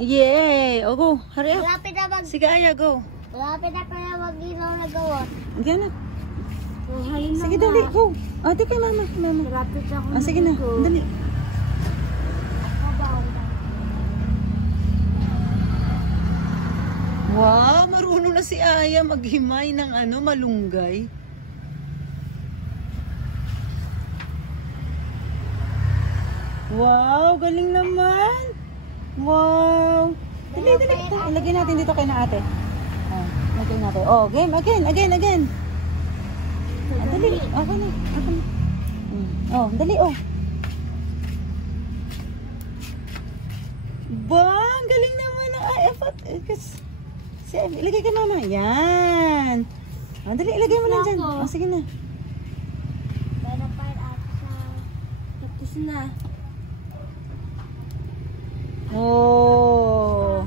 Yay! Oh, go. Hurry up. Malapit na mag... Sige, Aya, go. Malapit na kaya mag-ilaw na gawa. Sige na. Halina Sige, dali. Go. Oh, di kay mama. Mama. Malapit ako. Ah, sige na. Dali. Wow, marunong na si Aya maghimay ng malunggay. Wow, galing naman. Wow. Dali. Ilagay natin dito kay na ate. Oh, lagay natin. Oh, game. Again. Ah, dali. Okay na. Oh, dali, oh. Bang, galing naman ng effort. Ilagay ka mama. Yan. Oh, dali, ilagay mo lang dyan. Oh, sige na. Tapos na. Oh.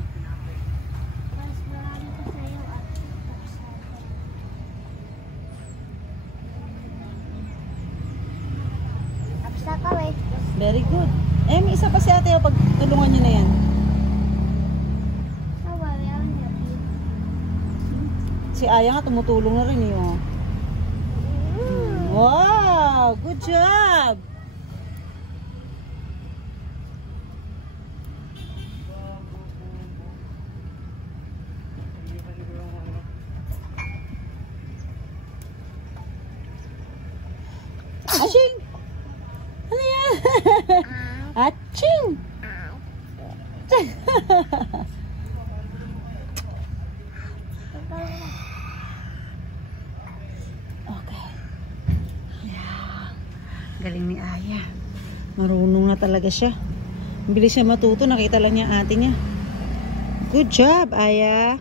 Mas marami pa sa'yo at tapos na. Tapos na ka, wait. Very good. May isa pa si ate. Pagtulungan nyo na yan. Si Aya nga tumutulong na rin eh. Wow! Good job! Aching! Ano yan? Aching! Okay. Yeah. Galing ni Aya. Marunong na talaga siya. Bilis siya matuto. Nakita lang niya ate niya. Good job, Aya.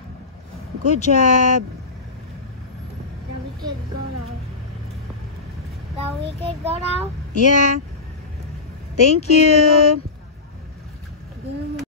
Good job. Now we can go now. Now we can go now. Yeah. Thank you.